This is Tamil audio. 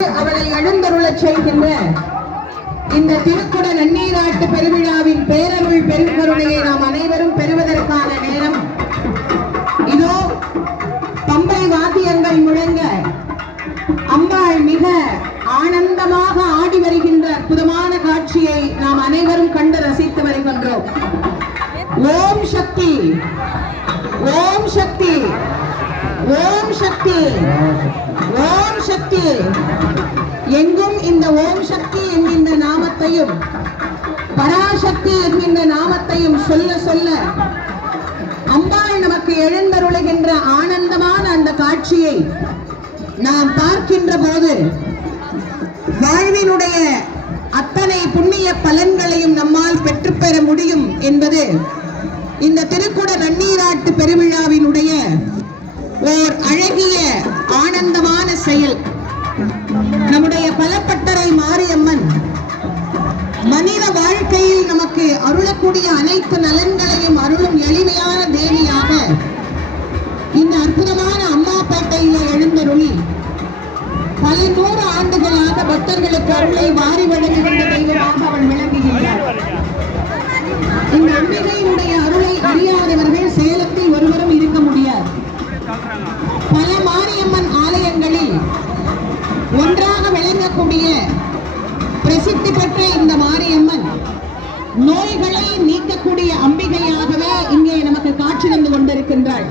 அவரை எழுந்தருளச் செய்கின்ற இந்த திருக்குட நன்னீராட்டு பெருவிழாவின் பேரருள் பெருங்கருணையை நாம் அனைவரும் பெறுவதற்கான நேரம். இதோ பம்பை வாத்தியங்கள் முழங்க அம்பாள் மிக ஆனந்தமாக ஆடி வருகின்ற அற்புதமான காட்சியை நாம் அனைவரும் கண்டு ரசித்து வருகின்றோம். ஓம் சக்தி! ஓம் சக்தி! ஓம் சக்தி. ஓம் சக்தி. எங்கும் இந்த ஓம் சக்தி என்கின்ற நாமத்தையும் பராசக்தி என்கின்ற நாமத்தையும் சொல்ல சொல்ல அம்பாள் நமக்கு எழுந்தருளுகின்ற ஆனந்தமான அந்த காட்சியை நாம் பார்க்கின்ற போது வாழ்வினுடைய அத்தனை புண்ணிய பலன்களையும் நம்மால் பெற்றுப்பெற முடியும் என்பது இந்த திருக்குட நன்னீராட்டு பெருவிழா வாழ்க்கையில் நமக்கு அருளக்கூடிய அனைத்து நலன்களையும் அருளும் எளிமையான தேவியாக இந்த அற்புதமான அம்மா பேட்டையில எழுந்தருளி பல நூறு ஆண்டுகளாக பக்தர்களுக்கு அருளை வாரி வழங்கி வந்த தெய்வமாக அவள் விளங்குகின்றார் இந்த அம்பிகையினுடைய அருளை அறியாதவர்கள் சேலத்தில் ஒருவரும் இருக்க முடியாது. பல மாரியம்மன் ஆலயங்களில் ஒன்றாக விளங்கக்கூடிய நோய்களை நீக்கக்கூடிய அம்பிகையாகவே இங்கே நமக்கு காட்சி தந்து கொண்டிருக்கின்றாள்